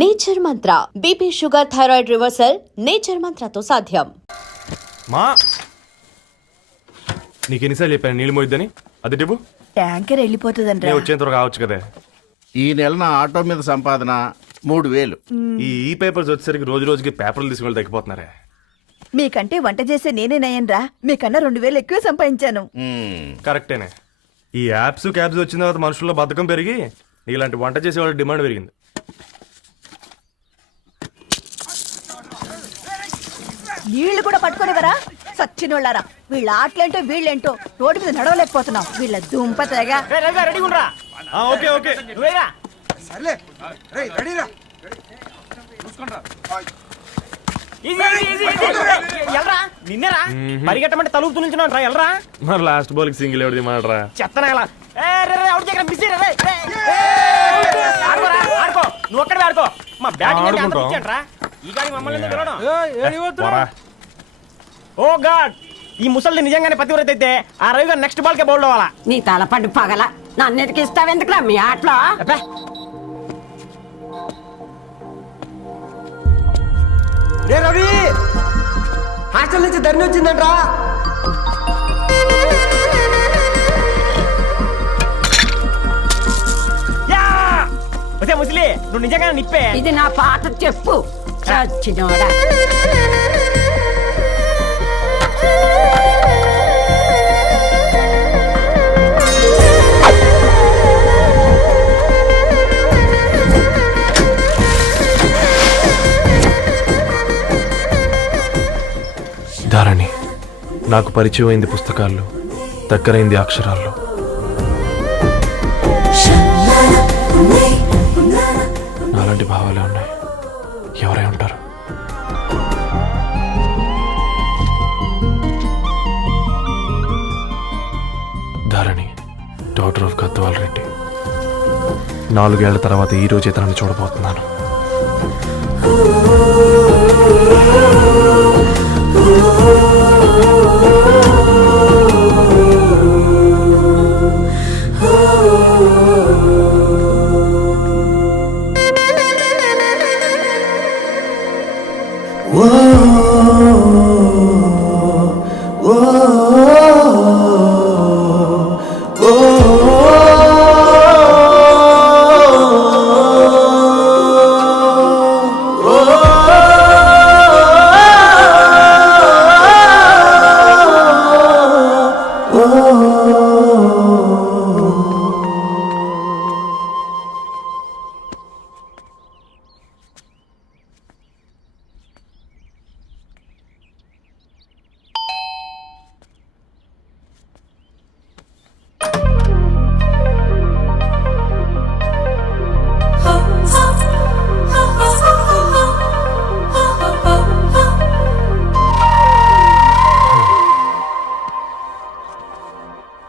Nature Mantra BP sugar thyroid reversal Nature మంత్రతో సాధ్యం. మా నీకు ఎన్నిసార్లు చెప్పాను నీళ్ళు మోయిద్దని? అది టిప్పు ట్యాంకర్ వెళ్ళిపోతుందంట. వచ్చేంత కావచ్చు కదా. ఈ నెల నా ఆటో మీద సంపాదన 3000. ఈ పేపర్స్ వచ్చేసరికి రోజు రోజుకి పేపర్లు తీసుకుని తగ్గిపోతున్నారే. మీకంటే వంట చేసే నేనే నయ్యన్రా, మీకన్నా 2000 ఎక్కువ సంపాదించాను. కరెక్టేనే. ఈ యాప్స్ క్యాబ్స్ వచ్చిన తర్వాత మనుషుల్లో బద్ధకం పెరిగి ఇలాంటి వంట చేసే వాళ్ళ డిమాండ్ పెరిగింది. నీళ్లు కూడా పట్టుకునేవరా సచ్చినోళ్ళారా. వీళ్ళ ఆటలేంటో వీళ్ళేంటో రోడ్డు మీద నడవలేకపోతున్నాం. వీళ్ళ దుంప తెగ. ఓకే ఓకే నిన్నరా పరిగెట్టమంటే తలుపుతూ నుంచున్నాను రా. ఎల్రా మరి లాస్ట్ బాల్ కి సింగిల్ ఎవరిది మాట్రా చెత్తనా ఎలా ఆడుకో, నువ్వు ఒక్కడే ఆడుకో. మా బ్యాటింగ్ రా. ఈ గాడి మమ్మల్ని ఓ గాడ్, ఈ ముసలి నిజంగానే పతివ్రత అయితే ఆ రవి గారు నెక్స్ట్ బాల్ కే బౌల్డ్ అవ్వాలా. నీ తలపండు పగల నన్ను ఇస్తావెందుకురా మీ ఆటలో? రే రవి, హాస్టల్ నుంచి ధరణి వచ్చిందంట్రా. ముసలి నువ్వు నిజంగా నిప్పే. ఇది నా పాట చెప్పు చచ్చినోడా. ధారణి నాకు పరిచయం అయింది పుస్తకాల్లో, దగ్గరైంది అక్షరాల్లో. నాలాంటి భావాలే ఉన్నాయి. ఎవరై ఉంటారు? Dharani daughter of Gadwal Reddy. 4 ఏళ్ల తర్వాత ఈ రోజు ఇతరాన్ని చూడబోతున్నాను.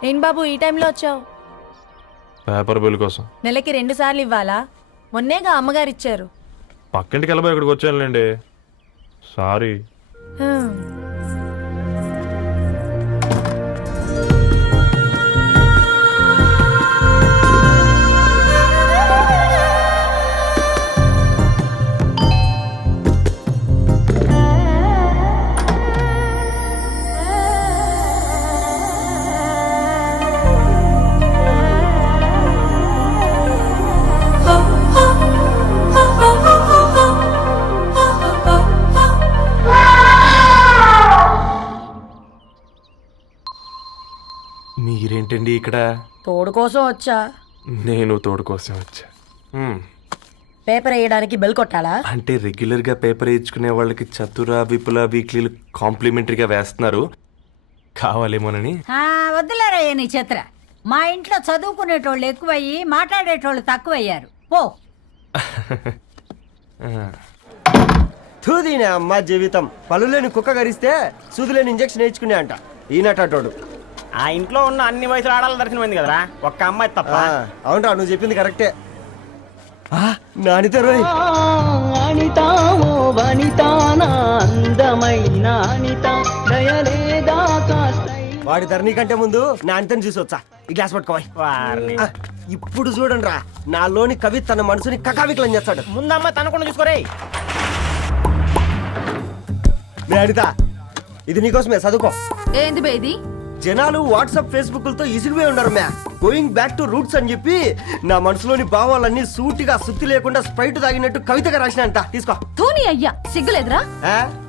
ఏం బాబు ఈ టైంలో వచ్చావు? పేపర్ బిల్ కోసం. నెలకి 2 సార్లు ఇవ్వాలా? మొన్నేగా అమ్మగారు ఇచ్చారు. పక్కింటికి వెళ్ళబోయి ఇక్కడికి వచ్చానులేండి. సారీ. మీరేంటండి ఇక్కడ? తోడు కోసం వచ్చా. నేను తోడు కోసం వచ్చా. పేపర్ వేయడానికి బెల్ కొట్టాలా? అంటే రెగ్యులర్ గా పేపర్ వేయించుకునే వాళ్ళకి చతుర విపుల వీక్లీలు కాంప్లిమెంటరీగా వేస్తున్నారు, కావాలేమోనని. వద్దులేరా నీ చిత్ర. మా ఇంట్లో చదువుకునేటోళ్ళు ఎక్కువయ్యి మాట్లాడేటోళ్ళు తక్కువయ్యారు. పో. తూదీనే అమ్మ జీవితం. పళ్ళులేని కుక్క గరిస్తే సూదులేని ఇంజక్షన్ వేయించుకునే అంట ఈనటోడు. ఆ ఇంట్లో ఉన్న అన్ని వయసుల ఆడాల దర్శనమైంది కదరా, ఒక్క అమ్మాయి తప్ప. అవునరా, నువ్వు చెప్పింది కరెక్టే. నానిత రోయ్ అనితావో వనితానా అందమైన అనిత దయలేదా కాస్త వాడి ధరణి కంటే ముందు నా అంతని చూసి వచ్చా ఈ గ్లాస్ పట్టుకోవాలి వారిని. ఇప్పుడు చూడండి రా నాలోని కవి తన మనసుని కకావికలం చేస్తాడు. ముందమ్మ తనకుండా చూసుకోరే. మే అనిత ఇది నీకోసమే చదువుకో. ఏంది బేది? జనాలు వాట్సాప్ ఫేస్బుక్లతో ఇసిగిపోయి ఉన్నారు మ్యా. గోయింగ్ బ్యాక్ టు రూట్స్ అని చెప్పి నా మనసులోని భావాలన్నీ సూటిగా సుత్తి లేకుండా స్ప్రైట్ తాగినట్టు కవితగా రాసిన అంట. తీసుకో. ధోని అయ్యా సిగ్గులేదురా?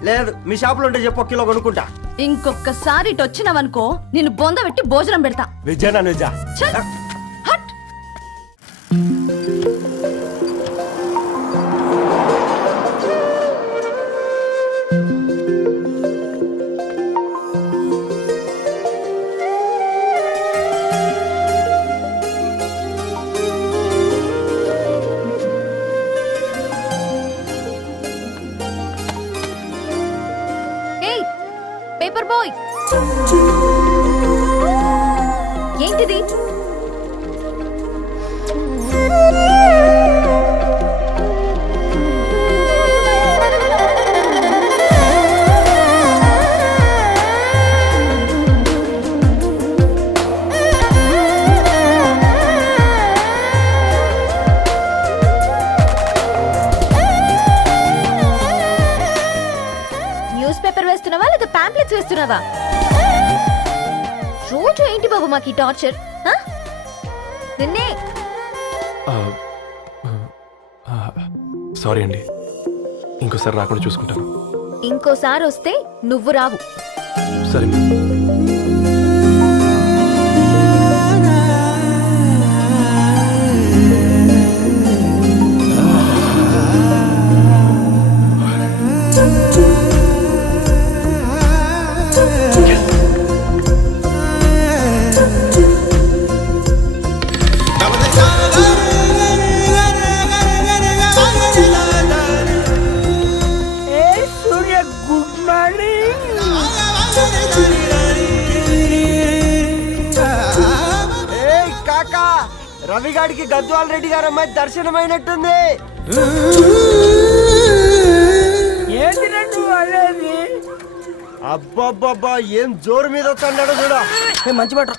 లేదు మీ షాప్ లో ఉంటే చెప్పు, 1 కిలో కొనుక్కుంటా. ఇంకొకసారి ఇటు వచ్చినావనుకో నిన్ను బొంద పెట్టి భోజనం పెడతా. వెజ్జా నాన్ వెజ్జా? ఛ! హట్! ఏయ్ పేపర్ బాయ్, ఏంటిది? న్యూస్ పేపర్ వేస్తున్నావా లేదా పాంప్లెట్స్ వేస్తున్నావా? రోజు ఏంటి బాబు మాకు ఈ టార్చర్? నిన్నే సారీ అండి, ఇంకోసారి రాకుండా చూసుకుంటాను. ఇంకోసారి వస్తే నువ్వు రావు. సరే. సూర్య గుడ్ మార్నింగ్. కాకా రవిగాడికి గద్వాల్ రెడ్డి గారు అమ్మాయి దర్శనమైనట్టుంది. ఏంటి నువ్వు అనేది? అబ్బబ్బబ్బా ఏం జోరు మీద వస్తున్నాడో చూడ. మంచి మాట.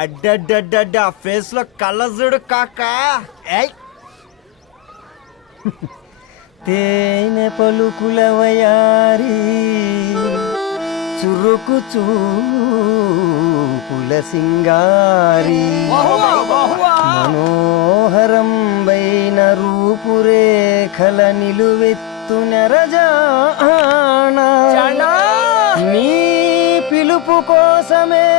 అడ్డడ్డడ్డ ఫేస్ లో కళ్ళ చూడు కాకా. ఏయ్ తేనె పలుకుల వయారి చురుకు చూపుల సింగారి మనోహరం బైన రూపురేఖల నిలువెత్తు నెరజానా నీ పిలుపు కోసమే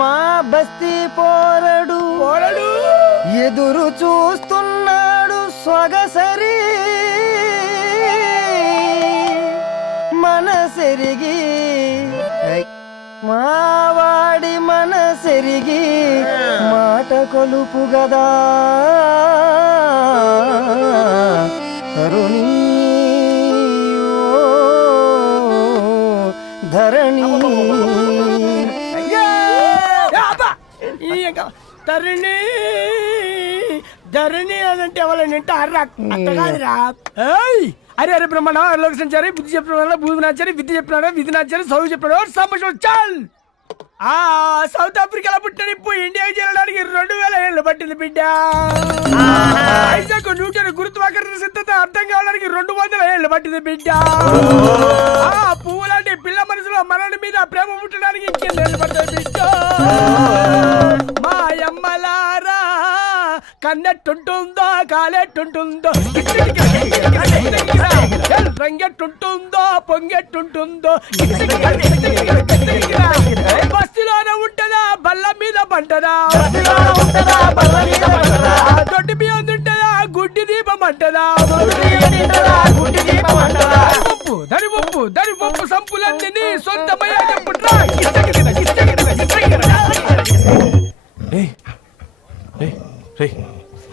మా బస్తీ పోరడు ఎదురు చూస్తున్నాడు స్వగసరి మనసెరిగి మావాడి మనసెరిగి మాట కొలుపు గదా తరుణి ఓ ధరణి. ధరణి ధరణి అదంటే ఎవరైనా అట్ట కాదురా. అరే అరే బ్రహ్మణ లోక సంచారి బుద్ధి చెప్పిన భూమి నాచారి విద్య చెప్పినాడు విధి నాచారి చదువు చెప్పినాడు సంభాషణ చాల్. సౌత్ ఆఫ్రికాలో పుట్టిన ఇప్పుడు ఇండియాకి చేరడానికి 2000 ఏళ్ళు పట్టింది బిడ్డ. ఐజాక్ న్యూటన్ గురుత్వాకర్షణ సిద్ధత అర్థం కావడానికి 200 ఏళ్ళు పట్టింది బిడ్డ. పువ్వులాంటి పిల్ల మనసులో మనని మీద ప్రేమ పుట్టడానికి 2 ఏళ్ళు పట్టింది బిడ్డ. మా అమ్మలారా కన్నెట్టుంటుందో కాలెట్టుంటుందో రంగెట్టుంటుందో పొంగెట్టుంటుందో బస్తిలోనే ఉంటదా బల్ల మీద పంటదా దొడ్డి బియ్యం తింటదా గుడ్డి దీపం అంటదా దరి పప్పు సంపులన్నీ సొంతమయ్యా చెప్పుట్రా.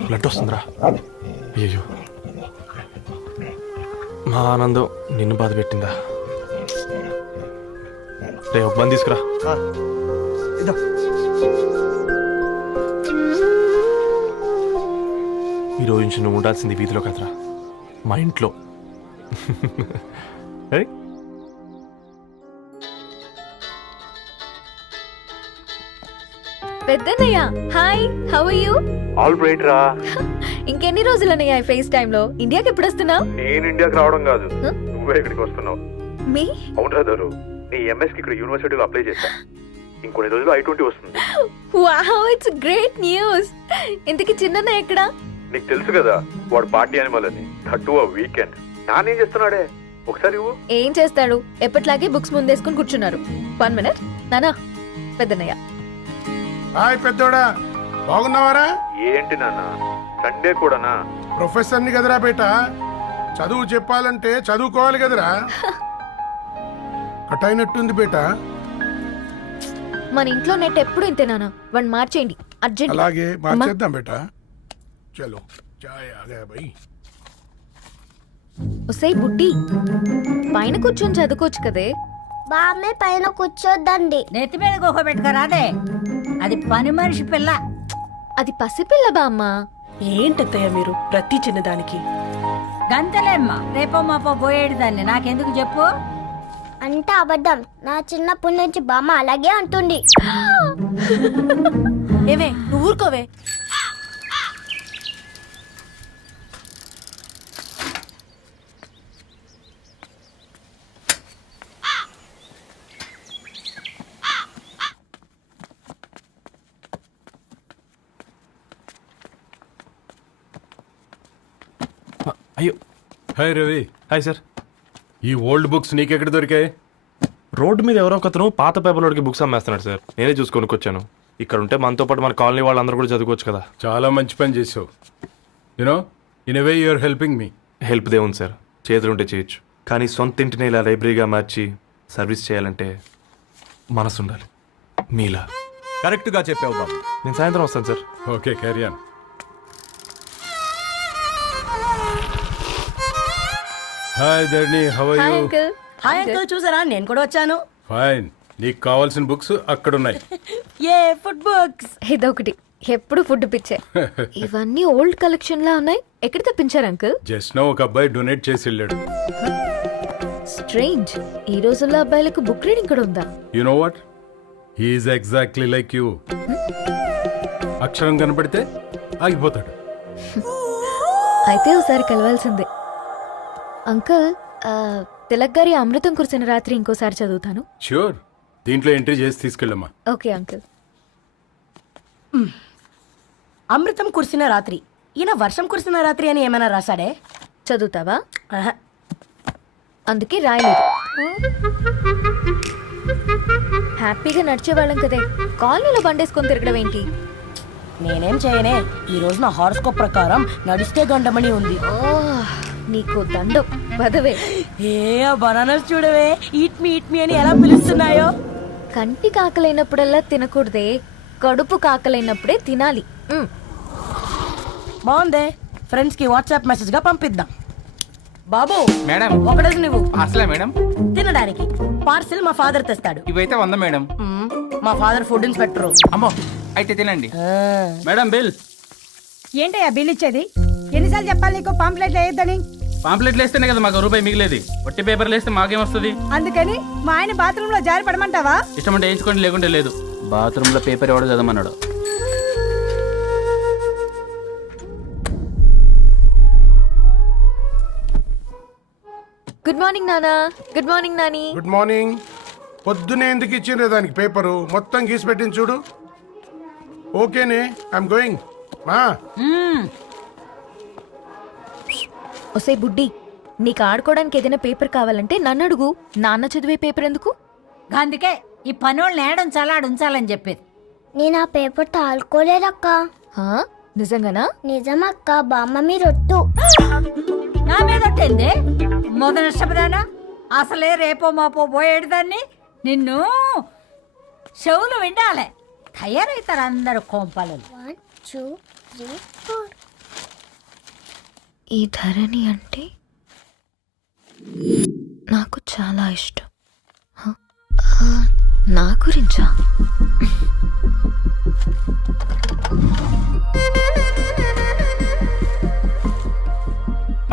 బ్లడ్ వస్తుందిరా. అయ్యో మా ఆనందం నిన్ను బాధ పెట్టిందా? రే ఒక బంద్ తీసుకురా. ఈరోజు నుంచి నువ్వు ఉండాల్సింది వీధిలో కదరా, మా ఇంట్లో. ఇదో. మా ఆనందం నిన్ను బాధ పెట్టిందా? రే ఒక బంద్ తీసుకురా. ఈరోజు నుంచి నువ్వు ఉండాల్సింది వీధిలో కదరా, మా ఇంట్లో. ఈరోజు నుంచి నువ్వు ఉండాల్సింది వీధిలో కదరా, మా ఇంట్లో. పెద్దన్నయ్య hi how are you? All right రా. ఇంకెన్ని రోజులన్నయ్య ఈ ఫేస్ టైమ్ లో? ఇండియాకి ఎప్పుడు వస్తున్నావు? నేను ఇండియాకి రావడం కాదు, నువ్వే ఇక్కడికి వస్తున్నావు. మీ అవును రాదారు, నీ ఎంఎస్ కి ఇక్కడ యూనివర్సిటీలో అప్లై చేశా. ఇంకొన్ని రోజులు I-20 వస్తుంది. Wow it's great news. ఇంతకి చిన్నన్నయ్య ఎక్కడా? నీకు తెలుసు కదా వాడు పార్టీ అనిమల్ అని, థర్టూ ఆ వీకెండ్. నానేం చేస్తున్నాడే ఒకసారి ఇవ్వు. ఏం చేస్తాడు, ఎప్పటిలాగే బుక్స్ ముందేసుకుని కూర్చున్నారు. 1 మినిట్ నానా. పెద్దన్నయ్య హాయ్ పెద్దోడా, బాగున్నావారా? ఏంటి నాన్న సండే కూడానా? ప్రొఫెసర్ని కదరా బేట, చదువు చెప్పాలంటే చదువుకోవాలి కదరా. కట్ అయినట్టుంది బేట. మన ఇంట్లో నెట్ ఎప్పుడు ఇంతే నానా. 1 మార్చేయండి అర్జెంట్. అలాగే మార్చేద్దాం బేట. చలో చాయ్ ఆగా భయ్. ఒసేయ్ బుడ్డి, పైన కూర్చొని చదువుకోవచ్చు కదే. బామ్మే పైన కూర్చోద్దండి. నెత్తి మీద గుహ పెట్టుకరాదే, అది పని మనిషి పిల్ల. అది పసిపిల్ల బామ్మ. ఏంటత్తయ్య మీరు ప్రతి చిన్నదానికి? గంతలేమ్మా, రేపో మాపో పోయేడు దాన్ని నాకెందుకు చెప్పు. అంటే అబద్ధం. నా చిన్నప్పటి నుంచి బామ్మ అలాగే అంటుంది. ఏవే నువ్వు ఊరుకోవే. అయ్యో. హాయ్ రవి. Hi sir. ఈ ఓల్డ్ బుక్స్ నీకెక్కడ దొరికాయి? రోడ్డు మీద ఎవరో ఒకతను పాత పేపర్లోకి బుక్స్ అమ్మేస్తున్నాడు సార్. నేనే చూసుకొని వచ్చాను. ఇక్కడ ఉంటే మనతో పాటు మన కాలనీ వాళ్ళందరూ కూడా చదువుకోవచ్చు కదా. చాలా మంచి పని చేసావు. You know in a way you are helping me. Help దే ఉంది సార్, చేతులుంటే చేయొచ్చు. కానీ సొంత ఇంటిని ఇలా లైబ్రరీగా మార్చి సర్వీస్ చేయాలంటే మనసు ఉండాలి. మీలా. కరెక్ట్గా చెప్పావు బాబు. నేను సాయంత్రం వస్తాను sir. Okay carry on. Hi Dharni, how are hi you? Uncle. Hi uncle, చూసారా నేను కూడా వచ్చాను. ఫైన్. నీకు కావాల్సిన బుక్స్ అక్కడ ఉన్నాయి. ఏ ఫుడ్ బుక్స్? ఇదొకటి, ఎప్పుడు ఫుడ్ పిచ్చే. ఇవన్నీ ఓల్డ్ కలెక్షన్ లా ఉన్నాయి. ఎక్కడ తెప్పించారు అంకుల్? జస్ట్ నో ఒక అబ్బాయి డొనేట్ చేసి వెళ్ళాడు. స్ట్రేంజ్, ఈ రోజుల్లో అబ్బాయిలకు బుక్ రీడింగ్ కూడా ఉందా? You know what, he's exactly like you. అక్షరం కనపడితే ఆగిపోతాడు. అయితే ఒకసారి కలవాల్సిందే. అంకుల్, తిలక్ గారి అమృతం కురిసిన రాత్రి ఇంకోసారి చదువుతాను. ష్యూర్, దీంట్లో ఎంట్రీ చేసి తీసుకెళ్ళమ్మా. Okay uncle. అమృతం కురిసిన రాత్రి. ఈయన వర్షం కురిసిన రాత్రి అని ఏమైనా రాశాడే? చదువుతావా? ఆహా. అందుకే రాయలేదు. హ్యాపీగా నడిచేవాళ్ళం కదే, కాలనీలో బండేసుకొని తిరగడం ఏంటి? నేనేం చేయనే, ఈ రోజు నా హారోస్కోప్ ప్రకారం నడిస్తే గండమణి ఉంది. నీకు దండం పదవే. ఏ బనానాస్ చూడవే, ఈట్ మీ అని ఎలా పిలుస్తున్నాయో. కంటి కాకలైనప్పుడల్లా తినకూడదే, కడుపు కాకలైనప్పుడే తినాలి. బాగుందే, ఫ్రెండ్స్ కి వాట్సాప్ మెసేజ్ గా పంపిద్దాం. బాబు మేడం. ఒకడేసి నువ్వు అసలే మేడం తినడానికి పార్సిల్ మా ఫాదర్ తెస్తాడు. ఇవైతే 100 మేడం. మా ఫాదర్ ఫుడ్ ఇన్స్పెక్టర్. అమ్మో, అయితే తినండి మేడం. బిల్ ఏంటయ్యా బిల్ ఇచ్చేది? ఎన్నిసార్లు చెప్పాలి నీకు పాంప్లెట్లు వేయొద్దని? పాంప్లెట్లు వేస్తేనే కదా మాకు రూపాయి మిగిలేది. వట్టి పేపర్లు వేస్తే మాకేమొస్తుంది? అందుకని మా ఆయన బాత్రూమ్ లో జారి పడమంటావా? ఇష్టం అంటే వేయించుకోండి, లేకుంటే లేదు. బాత్రూంలో పేపర్ ఎవడో చదవమన్నాడు. గుడ్ మార్నింగ్ నానా. Good morning Nani. Good morning. పొద్దునే ఎందుకు ఇచ్చిండ్రే దానికి పేపరు? మొత్తం గీసి పెట్టింది చూడు. ఓకేనే, ఐఎమ్ గోయింగ్. మా ఒసే బుడ్డి, నీకు ఆడుకోవడానికి ఏదైనా పేపర్ కావాలంటే నన్ను అడుగు. నాన్న చదివే పేపర్ ఎందుకు? అందుకే ఈ పనోళ్ళని ఏడుంచాలా ఉంచాలని చెప్పేది. నేను ఆ పేపర్ తాలుకోలేదక్క. హా? నిజంగానా? నిజమక్క, బామ్మ మీరొట్టు. నా మీద ఒట్టేంది? మొదటి నష్టపదానా? అసలే రేపో మాపో పోయేడు దాన్ని. నిన్ను చెవులు వినాలే, తయారవుతారు అందరు కోంపాలు. 1 2 3 4. ఈ ధరణి అంటే నాకు చాలా ఇష్టం. నా గురించా?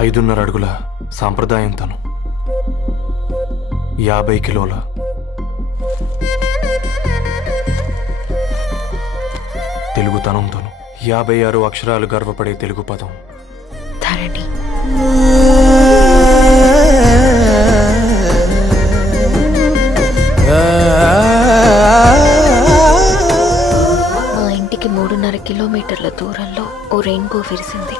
ఐదున్నర అడుగుల సాంప్రదాయం తను, 50 కిలోల తెలుగుతనంతోను 56 అక్షరాలు గర్వపడే తెలుగు పదం ధరణి. మా ఇంటికి 3.5 కిలోమీటర్ల దూరంలో ఓ రెయిన్బో విరిసింది.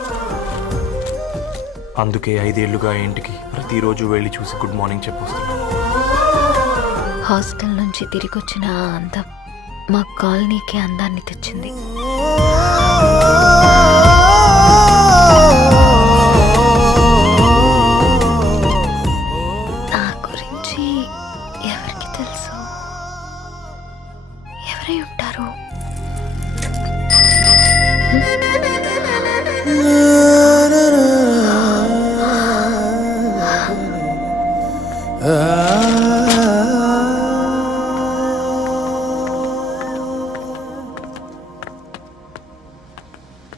అందుకే 5 ఏళ్లుగా ఇంటికి ప్రతిరోజు వెళ్ళి చూసి గుడ్ మార్నింగ్ చెప్పొస్తున్నాను. హాస్టల్ నుంచి తిరిగొచ్చిన ఆ అందం మా కాలనీకి అందాన్ని తెచ్చింది. నా గురించి ఎవరికి తెలుసు? ఎవరై ఉంటారు?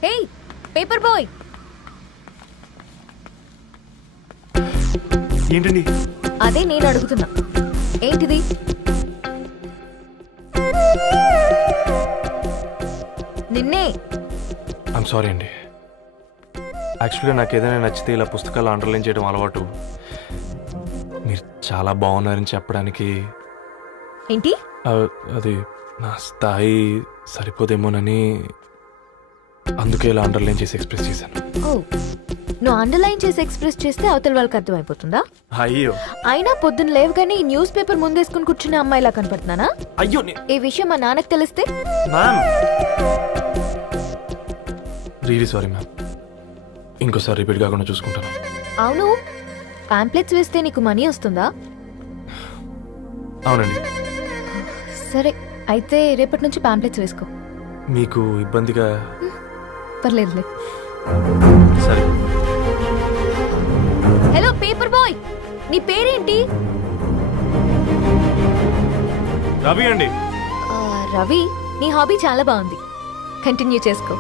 హే పేపర్ బాయ్, ఏంటండి? అదే నేను అడుగుతున్నా, ఏంటిది? నిన్నే. ఐమ్ సారీ అండి. యాక్చువల్గా నాకు ఏదైనా నచ్చితే ఇలా పుస్తకాలు అండర్లైన్ చేయడం అలవాటు. మీరు చాలా బాగున్నారని చెప్పడానికి ఏంటి? అది నా స్థాయి సరిపోదేమోనని అందుకే ఇలా అండర్లైన్ చేసి ఎక్స్ప్రెస్ చేశాను. ఓ, నువ్వు అండర్లైన్ చేసి ఎక్స్ప్రెస్ చేస్తే అవతల వాళ్ళకి అర్థమైపోతుందా? అయ్యో అయినా పొద్దున్న లేవగానే ఈ న్యూస్ పేపర్ ముందేసుకుని కూర్చునే అమ్మాయిలా కనపడుతున్నానా? అయ్యో ఈ విషయం మా నాన్నకు తెలిస్తే? Ma'am really sorry ma'am. ఇంకోసారి రిపీట్ కాకుండా చూసుకుంటాను. అవును, పాంప్లెట్స్ వేస్తే నీకు మనీ వస్తుందా? అవునండి. సరే అయితే రేపటి నుంచి పాంప్లెట్స్ వేసుకో. మీకు ఇబ్బందిగా? పర్లేదులే. సరే. హలో పేపర్ బాయ్, నీ పేరేంటి? రవి అండి. రవి, నీ హాబీ చాలా బాగుంది, కంటిన్యూ చేసుకో.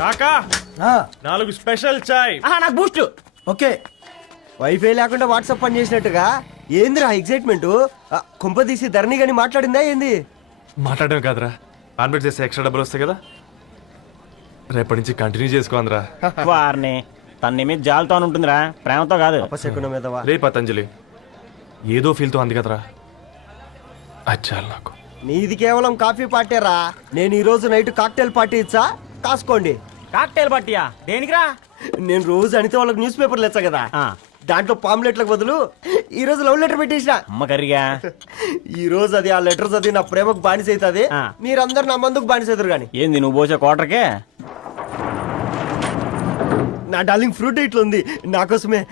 కాకా 4 స్పెషల్ చాయ్. నాకు బూస్ట్. ఓకే, వైఫై లేకుండా వాట్సాప్ పని చేసినట్టుగా ఏందిరా ఎగ్జైట్మెంట్? కుంప తీసి ధరణి గాని మాట్లాడిందా ఏంది? మాట్లాడడం కాదురా, కాన్వర్ట్ చేస్తే ఎక్స్ట్రా డబ్బులు వస్తాయి కదా, రేపటి నుంచి కంటిన్యూ చేసుకోందిరా. వారిని తన మీద జాలతో ఉంటుందిరా, ప్రేమతో కాదు. అపశకునం మీదవా? రే పతంజలి, ఏదో ఫీల్తో అంది కదరా, అది చాలు నాకు. నీది కేవలం కాఫీ పార్టీరా. నేను ఈ రోజు నైట్ కాక్టైల్ పార్టీ ఇచ్చా, కాసుకోండి. కాక్టైల్ పట్టియా దేనికిరా? నేను రోజు అనితే వాళ్ళకి న్యూస్ పేపర్లు ఇచ్చా కదా, దాంట్లో పాంప్లెట్లకు బదులు ఈ రోజు లవ్ లెటర్ పెట్టేసిన. అమ్మ కర్రీగా ఈ రోజు అది ఆ లెటర్ చదివి నా ప్రేమకు బానిస అవుతుంది. మీరందరు నా మందుకు బానిస అవుతారు. కానీ ఏంది నువ్వు పోసే కోటర్కే? నా డార్లింగ్ ఫ్రూట్ ఇట్లా ఉంది నా కోసమే.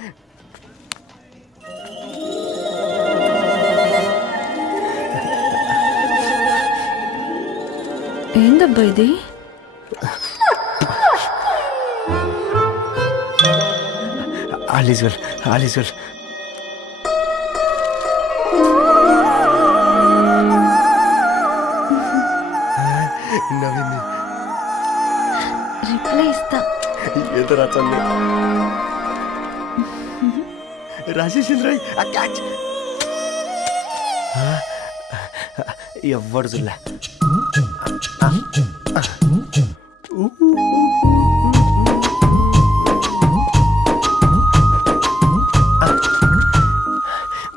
ఏందబ్బా ఇది? All is well, all is well. నవ్వింది. రిప్లై ఇస్తా. ఏదో రాచండి రాజేసింద్ర క్యాచ్. ఎవ్వడు చూడలే.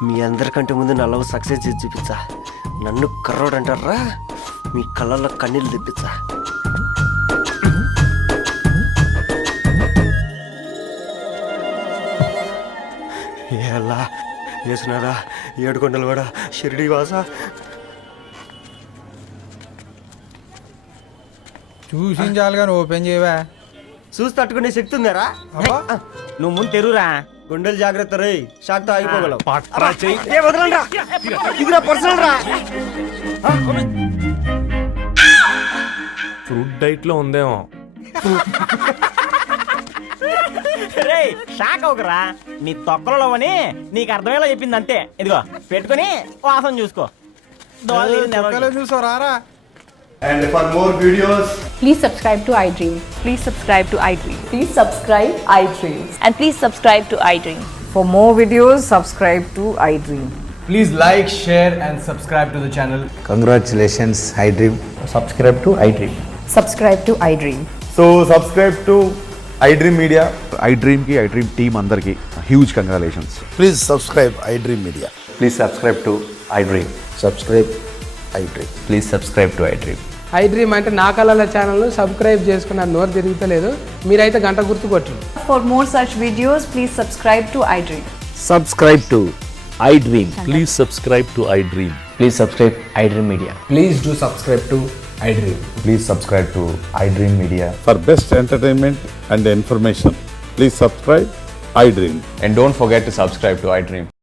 మీ అందరికంటే ముందు నా లవ్ సక్సెస్ చేసి చూపించా. నన్ను కర్రోడు అంటారా, మీ కళ్ళల్లో కన్నీళ్ళు తెప్పించా. ఎలా వేసినారా ఏడుకొండలు కూడా షిరిడి వాస. చూసించాలి కానీ ఓపెన్ చేయవా? చూసి తట్టుకునే శక్తి ఉందారా? నువ్వు ముందు తెరురా. గుండెలు జాగ్రత్త రే, షాక్తో ఆగిపోగలవు. పట్రా చెయ్యి. వదలండ్రా, ఇది నా పర్సనల్ రా. ఫ్రూట్ డైట్ లో ఉందేమో. రే షాక్ అవకరా, నీ తొక్కలలో అని నీకు అర్థమయ్యేలా చెప్పింది అంతే. ఇదిగో పెట్టుకుని వాసన చూసుకో. చూసావు రారా? And for more videos, Please subscribe to iDream. Please subscribe to iDream. Please subscribe iDream. And please subscribe to iDream. For more videos, subscribe to iDream. Please like share and subscribe to the channel. Congratulations iDream. Subscribe to iDream. Subscribe to iDream. So subscribe to iDream media. iDream ki iDream team andarki huge congratulations. Please subscribe iDream media. Please subscribe to iDream. Subscribe iDream. Please subscribe to iDream. iDream అంటే నా కళల channel subscribe చేసుకున్న నోరు తిరుగుతలేదు. మీరైతే గంట గుర్తు కొట్టండి. For more such videos, please subscribe to iDream. Subscribe to iDream. Please subscribe to iDream. Please subscribe iDream media. Please do subscribe to iDream. Please subscribe to iDream media. For best entertainment and information, please subscribe iDream. And don't forget to subscribe to iDream.